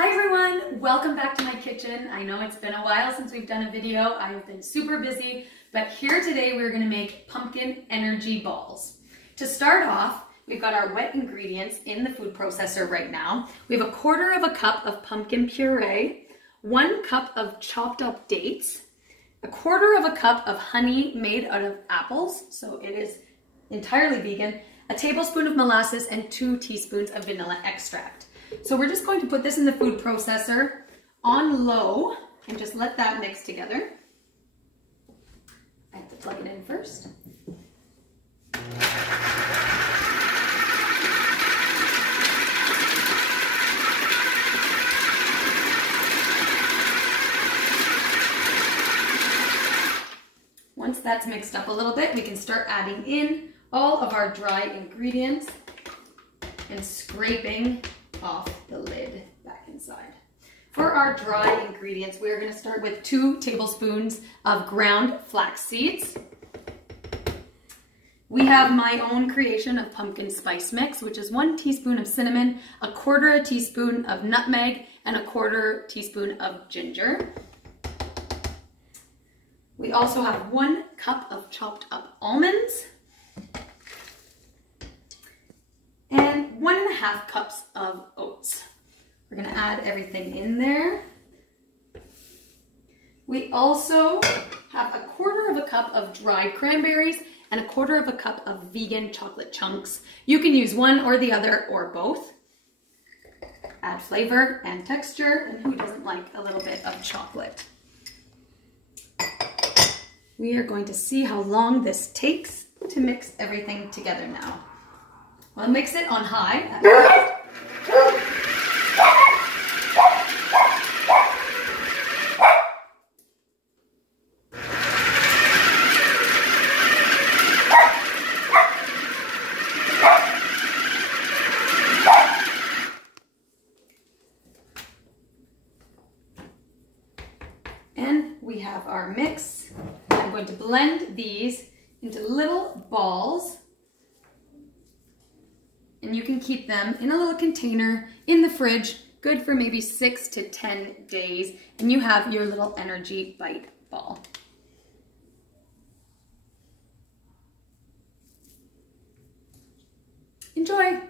Hi everyone, welcome back to my kitchen. I know it's been a while since we've done a video. I have been super busy, but here today we're going to make pumpkin energy balls. To start off, we've got our wet ingredients in the food processor right now. We have 1/4 cup of pumpkin puree, 1 cup of chopped up dates, 1/4 cup of honey made out of apples, so it is entirely vegan, a tablespoon of molasses, and 2 teaspoons of vanilla extract. So we're just going to put this in the food processor on low and just let that mix together. I have to plug it in first. Once that's mixed up a little bit, we can start adding in all of our dry ingredients and scraping off the lid back inside. For our dry ingredients, we're going to start with 2 tablespoons of ground flax seeds. We have my own creation of pumpkin spice mix, which is 1 teaspoon of cinnamon, 1/4 teaspoon of nutmeg, and 1/4 teaspoon of ginger. We also have 1 cup of chopped up almonds and 1.5 cups of oats. We're going to add everything in there. We also have 1/4 cup of dried cranberries and 1/4 cup of vegan chocolate chunks. You can use one or the other or both. Add flavor and texture, and who doesn't like a little bit of chocolate? We are going to see how long this takes to mix everything together now. We'll mix it on high at first. And we have our mix. I'm going to blend these into little balls. And you can keep them in a little container in the fridge, good for maybe 6 to 10 days, and you have your little energy bite ball. Enjoy!